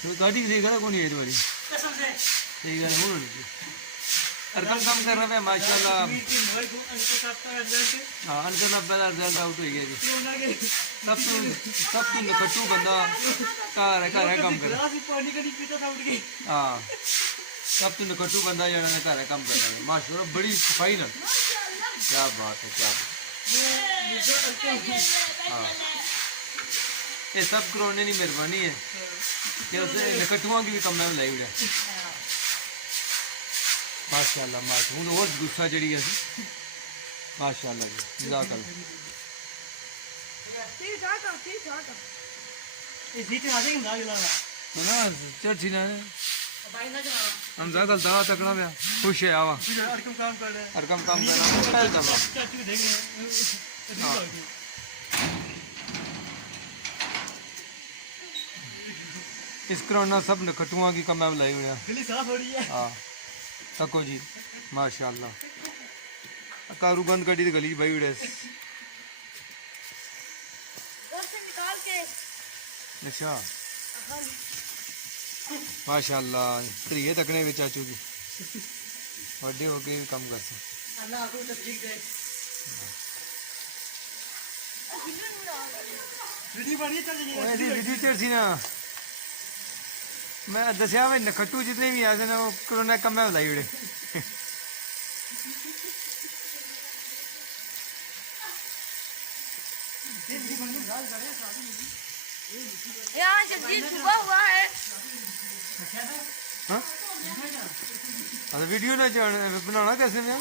तो गाड़ी देखा कौन है वाली कसम से सही गल हो रही अरकम काम कर रहा है माशाल्लाह हाँ अंकल का पहला रिजल्ट आउट हो गया जी सब तो नकट्टू बंदा घर है काम कर हाँ सब तो नकट्टू बंदा जरा ने घर है काम करना है माशाल्लाह बड़ी सफाई ना क्या बात है क्या बात हाँ ये सब करोने की मेहरबानी है कि उसे नकट्टुओं की भी कम में लाई हुई है माशाल्लाह माशा हूँ और गुस्सा जड़ी है माशाल्लाह जी जज़ाकल्लाह ना चर्ची ना हम ज़्यादा दवा तकड़ा में खुश है आवा अरकम काम कर रहा इस करोना सब नकट्टुओं की कम में लाई हुई है हाँ तको जी माशाल्लाह कारू बंद कड़ी तो गली भाई उड़े अच्छा माशाल्लाह त्रिये तकने में चाचू जी बड़े होके भी कम कर सकते वीडियो चढ़ सी ना मैं दसिया में नखट्टू जितने भी आते ना वो कोरोना कम में लाई उड़े यहाँ जल्दी छुपा हुआ है हाँ वीडियो ना बनाना कैसे में